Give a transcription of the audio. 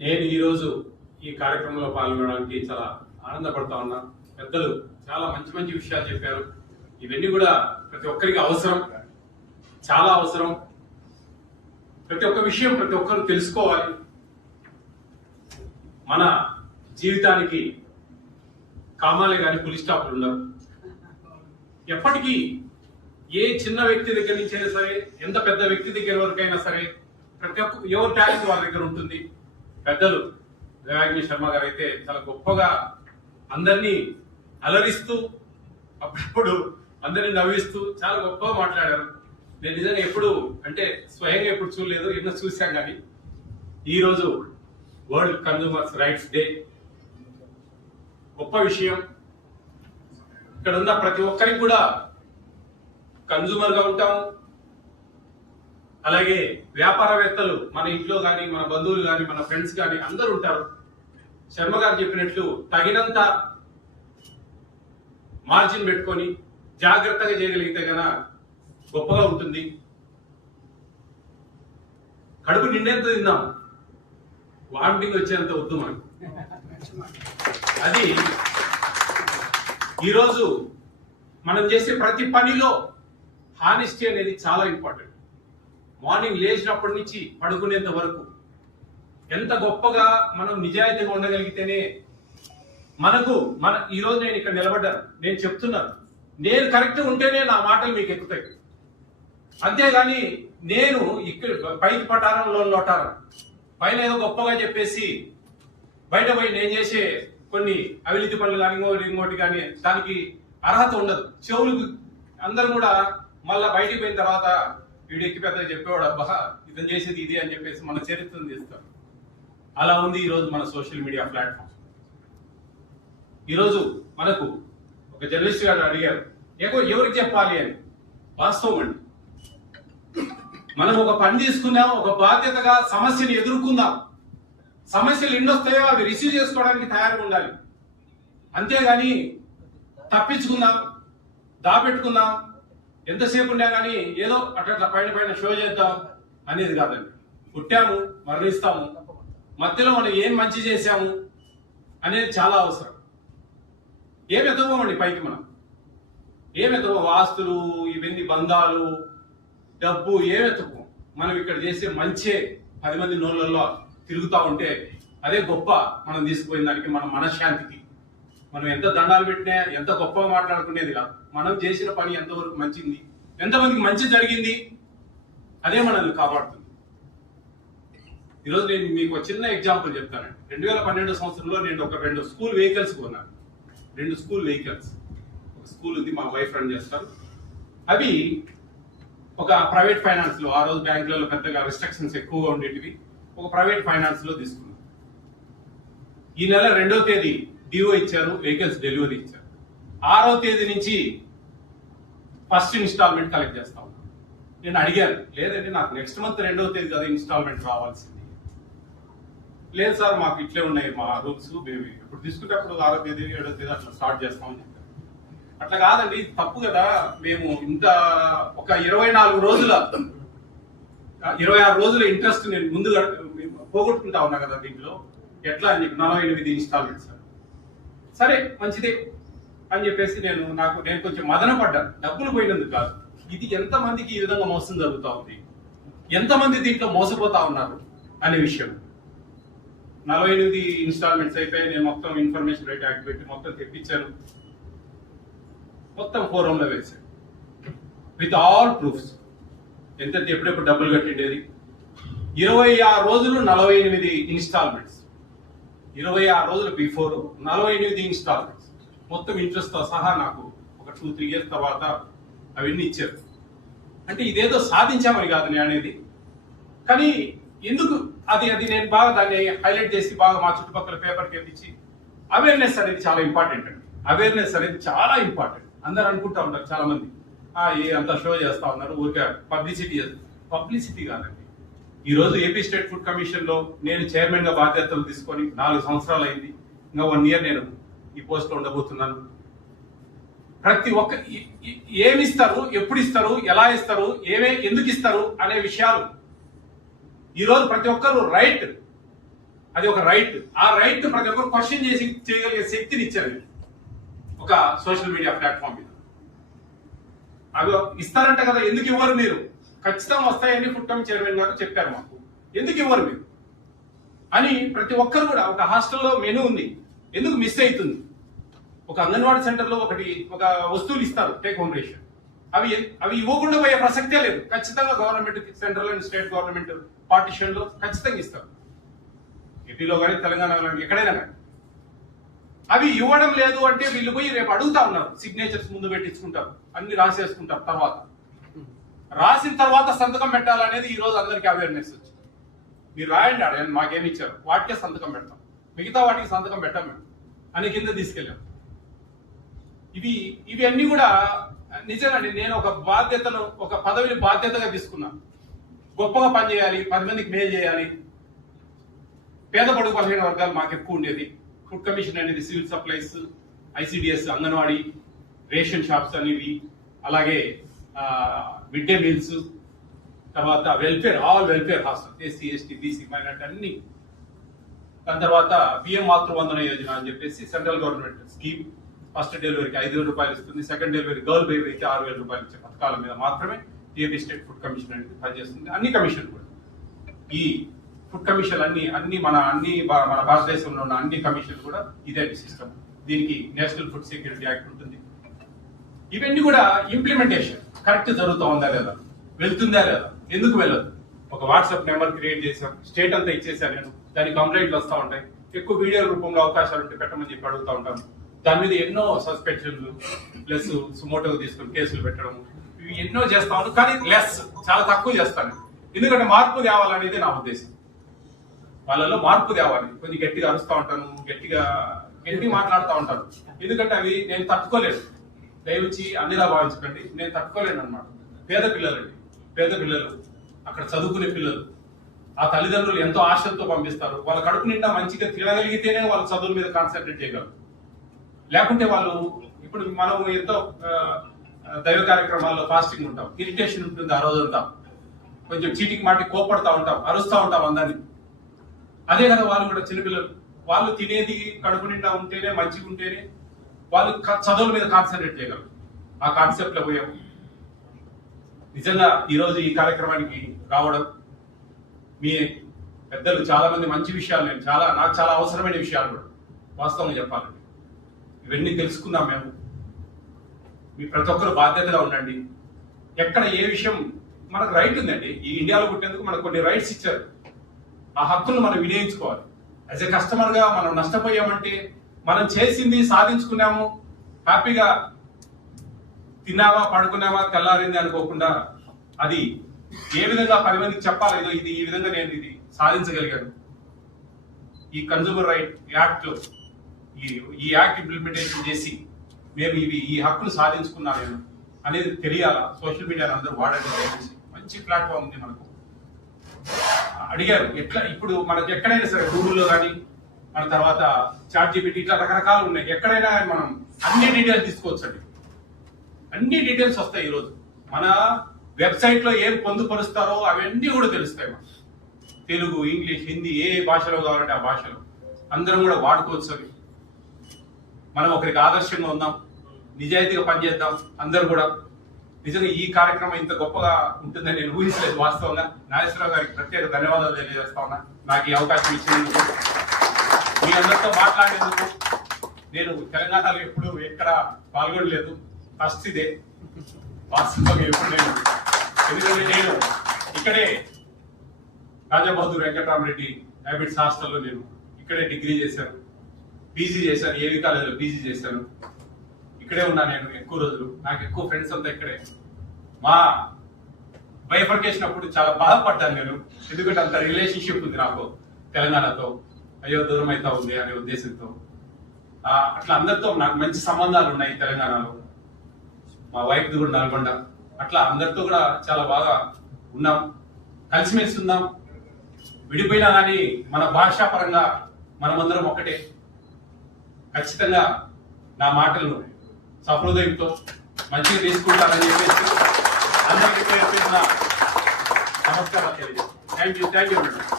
నేను ఈరోజు ఈ కార్యక్రమంలో పాల్గొనడానికి చాలా ఆనందపడతా ఉన్నా. పెద్దలు చాలా మంచి మంచి విషయాలు చెప్పారు. ఇవన్నీ కూడా ప్రతి ఒక్కరికి అవసరం, చాలా అవసరం. ప్రతి ఒక్క విషయం ప్రతి ఒక్కరు తెలుసుకోవాలి. మన జీవితానికి కామాలే కానీ పులి స్టాప్లు ఉండవు. ఎప్పటికీ ఏ చిన్న వ్యక్తి దగ్గర నుంచి అయినా సరే, ఎంత పెద్ద వ్యక్తి దగ్గర వరకైనా సరే, ప్రతి ఒక్క ఎవరి టాలెంట్ వాళ్ళ దగ్గర ఉంటుంది. పెద్దలు దయాగ్ని శర్మ గారు అయితే చాలా గొప్పగా అందరినీ అలరిస్తూ, అప్పుడప్పుడు అందరినీ నవ్విస్తూ చాలా గొప్పగా మాట్లాడారు. నేను నిజంగా ఎప్పుడు అంటే స్వయంగా ఎప్పుడు చూడలేదు, ఎన్నో చూశాం. కానీ ఈరోజు వరల్డ్ కన్జ్యూమర్స్ రైట్స్ డే గొప్ప విషయం. ఇక్కడ ఉన్న ప్రతి ఒక్కరికి కూడా కన్జ్యూమర్ గా ఉంటాము. అలాగే వ్యాపారవేత్తలు మన ఇంట్లో కానీ, మన బంధువులు కానీ, మన ఫ్రెండ్స్ కానీ అందరూ ఉంటారు. శర్మ గారు చెప్పినట్లు తగినంత మార్జిన్ పెట్టుకొని జాగ్రత్తగా చేయగలిగితే గనక గొప్పగా ఉంటుంది. కడుపు నిండేంత తిందాం, వామిటింగ్ వచ్చేంత వద్దు మనకు. అది ఈరోజు మనం చేసే ప్రతి పనిలో హానెస్టీ అనేది చాలా ఇంపార్టెంట్. మార్నింగ్ లేచినప్పటి నుంచి పడుకునేంత వరకు ఎంత గొప్పగా మనం నిజాయితీగా ఉండగలిగితేనే మన ఈరోజు నేను ఇక్కడ నిలబడ్డాను, నేను చెప్తున్నాను, నేను కరెక్ట్ ఉంటేనే నా మాటలు మీకు ఎక్కుతాయి. అంతేగాని నేను ఇక్కడ పైకి పటారం లోటారం పైన ఏదో గొప్పగా చెప్పేసి బయట పోయి నేను చేసే కొన్ని అవినీతి పనులు కానీ ఇంకోటి కానీ దానికి అర్హత ఉండదు. చెవులు అందరూ కూడా మళ్ళా బయటికి పోయిన తర్వాత వీడు ఎక్కి పెద్దగా చెప్పేవాడు, అబ్బా ఇతను చేసేది ఇది అని చెప్పేసి మన చరిత్రను తీస్తారు. అలా ఉంది ఈరోజు మన సోషల్ మీడియా ప్లాట్ఫామ్. ఈరోజు మనకు ఒక జర్నలిస్ట్ గారు అడిగారు, ఎవరికి చెప్పాలి అని. వాస్తవం అండి, మనం ఒక పని తీసుకున్నాం, ఒక బాధ్యతగా సమస్యను ఎదుర్కొందాం. సమస్యలు ఎన్నొస్తాయో అవి రిసీవ్ చేసుకోవడానికి తయారుగా ఉండాలి. అంతేగాని తప్పించుకుందాం, దాపెట్టుకుందాం, ఎంతసేపు ఉన్నా కానీ ఏదో అట్లా పైన షో చేద్దాం అనేది కాదండి. పుట్టాము, మరణిస్తాము, మధ్యలో మనం ఏం మంచి చేశాము అనేది చాలా అవసరం. ఏమి ఎదగమండి పైకి, మనం ఏమి ఎదగం, ఆస్తులు, ఇవన్నీ బంధాలు, డబ్బు ఏమి ఎత్తుకోం. మనం ఇక్కడ చేసే మంచే 10 మంది నోళ్ళల్లో తిరుగుతూ ఉంటే అదే గొప్ప. మనం తీసుకుపోయిన దానికి మన మనశ్శాంతికి మనం ఎంత దండాలు పెట్టినా, ఎంత గొప్పగా మాట్లాడుకునేది కాదు. మనం చేసిన పని ఎంతవరకు మంచిది, ఎంతమందికి మంచి జరిగింది, అదే మనల్ని కాపాడుతుంది. ఈరోజు నేను మీకు చిన్న ఎగ్జాంపుల్ చెప్తానండి. 2012 సంవత్సరంలో నేను ఒక 2 స్కూల్ వెహికల్స్ కొన్నాను. 2 స్కూల్ వెహికల్స్. ఒక స్కూల్ ఉంది, మా వైఫ్ రన్ చేస్తారు. అవి ఒక ప్రైవేట్ ఫైనాన్స్ లో, ఆ రోజు బ్యాంకులలో పెద్దగా రిస్ట్రిక్షన్స్ ఎక్కువగా ఉండేటివి, ఒక ప్రైవేట్ ఫైనాన్స్ లో తీసుకున్నాను. ఈ నెల 2వ తేదీ డిఓ ఇచ్చారు, వెహికల్స్ డెలివరీ ఇచ్చారు. 6వ తేదీ నుంచి ఫస్ట్ ఇన్స్టాల్మెంట్ కలెక్ట్ చేస్తాం. నేను అడిగాను, లేదండి నాకు నెక్స్ట్ మంత్ 2వ తేదీ కదా ఇన్స్టాల్మెంట్ రావాల్సింది. లేదు సార్, మాకు ఇట్లే ఉన్నాయి మా రూల్స్, మేము ఇప్పుడు తీసుకుంటే అప్పుడు 6వ తేదీ 7వ తేదీ అట్లా స్టార్ట్ చేస్తామని చెప్పారు. అట్లా కాదండి, తప్పు కదా, మేము ఇంత ఒక 26 రోజుల ఇంట్రెస్ట్ నేను ముందుగా పోగొట్టుకుంటా ఉన్నా కదా దీంట్లో, ఎట్లా అని 48 ఇన్స్టాల్మెంట్స్. సరే మంచిదే అని చెప్పేసి నేను కొంచెం మదన పడ్డాను. డబ్బులు పోయినందుకు కాదు, ఇది ఎంతమందికి ఈ విధంగా మోసం జరుగుతూ ఉంది, ఎంతమంది దీంట్లో మోసపోతా ఉన్నారు అనే విషయం. 48 ఇన్స్టాల్మెంట్స్ అయిపోయి నేను మొత్తం ఇన్ఫర్మేషన్ రైట్ యాక్ట్ పెట్టి మొత్తం తెప్పించాను. మొత్తం ఫోరంలో వేశాను విత్ ఆల్ ప్రూఫ్స్. ఎంత ఎప్పుడెప్పుడు డబ్బులు కట్టిండేది. 26 రోజులు 48 ఇన్స్టాల్మెంట్స్, 26 రోజులు బిఫోర్ 48 ఇన్స్టాల్మెంట్స్, మొత్తం ఇంట్రెస్ట్ తో సహా నాకు ఒక 2-3 ఇయర్స్ తర్వాత అవన్నీ ఇచ్చారు. అంటే ఇదేదో సాధించామని కాదు నేను అనేది, కానీ ఎందుకు అది నేను బాగా దాన్ని హైలైట్ చేసి బాగా మా చుట్టుపక్కల పేపర్ కేపించి అవేర్నెస్ అనేది చాలా ఇంపార్టెంట్ అండి. అవేర్నెస్ అనేది చాలా ఇంపార్టెంట్. అందరు అనుకుంటా ఉంటారు చాలా మంది, అంతా షో చేస్తా ఉన్నారు, ఊరికే పబ్లిసిటీ కాదండి. ఈ రోజు ఏపీ స్టేట్ ఫుడ్ కమిషన్ లో నేను చైర్మన్ గా బాధ్యతలు తీసుకొని 4 సంవత్సరాలు అయింది. ఇంకా 1 ఇయర్ నేను ఈ పోస్ట్ లో ఉండబోతున్నాను. ప్రతి ఒక్క ఏమి ఇస్తారు, ఎప్పుడు ఇస్తారు, ఎలా ఇస్తారు, ఎందుకు ఇస్తారు అనే విషయాలు ఈరోజు ప్రతి ఒక్కరు రైట్ అది ఒక రైట్. ఆ రైట్ ప్రతి ఒక్కరు క్వశ్చన్ చేసి చేయగలిగే శక్తిని ఇచ్చారు ఒక సోషల్ మీడియా ప్లాట్ఫామ్ మీద. అవి ఇస్తారంట కదా, ఎందుకు ఇవ్వరు మీరు? ఖచ్చితంగా వస్తాయని ఫుడ్ కమిటీ చైర్మన్ గారు చెప్పారు మాకు, ఎందుకు ఇవ్వరు మీరు అని. ప్రతి ఒక్కరు కూడా ఒక హాస్టల్లో మెనూ ఉంది, ఎందుకు మిస్ అవుతుంది? ఒక అంగన్వాడీ సెంటర్లో ఒక వస్తువులు ఇస్తారు టేక్ హోమ్ రేషన్, అవి ఇవ్వకుండా పోయే ప్రసక్తే లేదు. ఖచ్చితంగా government central and state government partition లో ఖచ్చితంగా ఇస్తారు. ఏపీలో కానీ తెలంగాణలో కానీ ఎక్కడైనా కానీ అవి ఇవ్వడం లేదు అంటే వీళ్ళు పోయి రేపు అడుగుతా ఉన్నారు, సిగ్నేచర్స్ ముందు పెట్టించుకుంటారు, అన్ని రాసేసుకుంటారు. తర్వాత రాసిన తర్వాత సంతకం పెట్టాలనేది ఈ రోజు అందరికీ అవేర్నెస్ వచ్చింది. మీరు రాయండి ఆడ మాకేమి ఇచ్చారు, వాటికే సంతకం పెడతాం, మిగతా వాటికి సంతకం పెట్టాం మేము అని కింద తీసుకెళ్ళాం. ఇవి అన్ని కూడా నిజంగాండి. నేను ఒక పదవిని బాధ్యతగా తీసుకున్నాను. గొప్పగా పనిచేయాలి, 10 మందికి మేలు చేయాలి. పేద బడుగు బలహీన వర్గాలు మాకు ఎక్కువ ఉండేది. ఫుడ్ కమిషన్ అనేది civil supplies, ICDS, anganwadi, ration shops అనేవి, అలాగే మిడ్ డే మీల్స్, తర్వాత welfare, all welfare hostel, SC ST BC minority అన్ని. దాని తర్వాత పిఎం మాతృవందన యోజన అని చెప్పేసి సెంట్రల్ గవర్నమెంట్ స్కీమ్. ఫస్ట్ డెలివరీకి 5,000 రూపాయలు ఇస్తుంది, సెకండ్ డెలివరీ గర్ల్ బేబీకి 6,000 రూపాయలు ఇచ్చే పథకాల మీద మాత్రమే ఏపీ స్టేట్ ఫుడ్ కమిషన్ అనేది పనిచేస్తుంది. అన్ని కమిషన్ కూడా, ఈ ఫుడ్ కమిషన్ అన్ని మన భారతదేశంలో ఉన్న అన్ని కమిషన్ కూడా ఇదే సిస్టమ్. దీనికి నేషనల్ ఫుడ్ సెక్యూరిటీ యాక్ట్ ఉంటుంది. ఇవన్నీ కూడా ఇంప్లిమెంటేషన్ కరెక్ట్ జరుగుతూ ఉందా లేదా, వెళ్తుందా లేదా, ఎందుకు వెళ్ళదు? ఒక వాట్సాప్ నెంబర్ క్రియేట్ చేశాం, స్టేట్ అంతా ఇచ్చేసాను నేను, దానికి కంప్లైంట్లు వస్తూ ఉంటాయి. ఎక్కువ వీడియో రూపంలో అవకాశాలు ఉంటే పెట్టమని చెప్పి అడుగుతూ ఉంటాను. దాని మీద ఎన్నో సస్పెన్షన్లు ప్లస్ సుమోటోగా తీసుకుని కేసులు పెట్టడం, ఇవి ఎన్నో చేస్తా ఉంటాను. కానీ చాలా తక్కువ చేస్తాను. ఎందుకంటే మార్పు తేవాలనేది నా ఉద్దేశం. వాళ్ళలో మార్పు తేవాలి. కొంచెం గట్టిగా అరుస్తూ ఉంటాను, గట్టి మాట్లాడుతూ ఉంటాను. ఎందుకంటే అవి నేను తట్టుకోలేను. దయవుచ్చి అన్నిలా భావించకండి, నేను తట్టుకోలేను అనమాట. పేద పిల్లలు, అక్కడ చదువుకునే పిల్లలు, ఆ తల్లిదండ్రులు ఎంతో ఆశలతో పంపిస్తారు. వాళ్ళ కడుపు నిండా మంచిగా తినగలిగితేనే వాళ్ళ చదువుల మీద కాన్సన్ట్రేట్ చేయగలరు. లేకుంటే వాళ్ళు, ఇప్పుడు మనం ఎంతో దైవ కార్యక్రమాల్లో ఫాస్టింగ్ ఉంటాం, ఇరిటేషన్ ఉంటుంది ఆ రోజంతా, కొంచెం చీటికి మాటికి కోపడుతూ ఉంటాం, అరుస్తూ ఉంటాం అందరినీ. అదే కదా వాళ్ళు కూడా చిన్నపిల్లలు, వాళ్ళు తినేది కడుపు నిండా ఉంటేనే, మంచిగా ఉంటేనే వాళ్ళు చదువుల మీద కాన్సన్ట్రేట్ చేయగలరు. ఆ కాన్సెప్ట్ లో పోయాము. నిజంగా ఈరోజు ఈ కార్యక్రమానికి రావడం, మీ పెద్దలు చాలా మంది మంచి విషయాలు, నాకు చాలా అవసరమైన విషయాలు కూడా వాస్తవంగా చెప్పాలండి. ఇవన్నీ తెలుసుకున్నాం మేము. మీ ప్రతి ఒక్కరు బాధ్యతగా ఉండండి. ఎక్కడ ఏ విషయం మనకు రైట్ ఉందండి. ఈ ఇండియాలో పుట్టేందుకు మనకు కొన్ని రైట్స్ ఇచ్చారు. ఆ హక్కులను మనం వినియోగించుకోవాలి. యాజ్ ఎ కస్టమర్ గా మనం నష్టపోయామంటే, మనం చేసింది సాధించుకున్నాము, హ్యాపీగా తిన్నావా పడుకున్నావా తెల్లారింది అనుకోకుండా, అది ఏ విధంగా 10 మందికి చెప్పాలి, ఇది ఈ విధంగా నేను ఇది సాధించగలిగాను. ఈ కన్జ్యూమర్ రైట్ యాక్ట్ లో ఈ యాక్ట్ ఇంప్లిమెంటేషన్ చేసి మేము ఈ హక్కులు సాధించుకున్నాను నేను అనేది తెలియాలా. సోషల్ మీడియాని అందరూ వాడండి. మంచి ప్లాట్ఫామ్ ఉంది మనకు. అడిగారు ఎట్లా, ఇప్పుడు మనకి ఎక్కడైనా సరే గూగుల్లో కానీ, మన తర్వాత చాట్ జీపీటీ, ఇట్లా రకరకాలు ఉన్నాయి. ఎక్కడైనా మనం అన్ని డీటెయిల్స్ తీసుకోవచ్చండి. అన్ని డీటెయిల్స్ వస్తాయి. ఈరోజు మన వెబ్సైట్ లో ఏం పొందుపరుస్తారో అవన్నీ కూడా తెలుస్తాయి. మనకు తెలుగు, ఇంగ్లీష్, హిందీ, ఏ భాషలో కావాలంటే ఆ భాషలో అందరం కూడా వాడుకోవచ్చు. అవి మనం ఒకరికి ఆదర్శంగా ఉందాం, నిజాయితీగా పనిచేద్దాం. అందరూ కూడా నిజంగా ఈ కార్యక్రమం ఇంత గొప్పగా ఉంటుందని నేను ఊహించలేదు. వాస్తవంగా నాగేశ్వరరావు గారికి ప్రత్యేక ధన్యవాదాలు తెలియజేస్తా ఉన్నా. నాకు ఈ అవకాశం ఇచ్చినందుకు, మీ అందరితో మాట్లాడేందుకు. నేను తెలంగాణలో ఎప్పుడు ఎక్కడ పాల్గొనలేదు, ఫస్ట్ ఇదే వాస్తవంగా ఎప్పుడు లేదు. ఎందుకంటే నేను ఇక్కడే రాజాబహదూర్ వెంకటరామరెడ్డి హ్యాబిట్స్ హాస్టల్లో నేను ఇక్కడే డిగ్రీ చేశాను, పీజీ చేశాను, ఏవి కాలేజీలో పీజీ చేశాను. ఇక్కడే ఉన్నా నేను ఎక్కువ రోజులు. నాకు ఎక్కువ ఫ్రెండ్స్ అంతా ఇక్కడే. మా బైఫర్కేషన్ అప్పుడు చాలా బాధపడ్డాను నేను, ఎందుకంటే అంత రిలేషన్షిప్ ఉంది నాకు తెలంగాణతో. అయ్యో దూరం అవుతా ఉంది అనే ఉద్దేశంతో. అట్లా అందరితో నాకు మంచి సంబంధాలు ఉన్నాయి తెలంగాణలో. మా వైఫ్ది కూడా నల్గొండ. అట్లా అందరితో కూడా చాలా బాగా ఉన్నాం, కలిసిమెలిసి ఉన్నాం. విడిపోయినా కానీ మన భాషాపరంగా మనమందరం ఒకటే. ఖచ్చితంగా నా మాటలను సహృదయంతో మంచిగా తీసుకుంటానని చెప్పేసి అందరికీ పేరు పేరున నమస్కారాలు తెలియజేస్తాను. Thank you.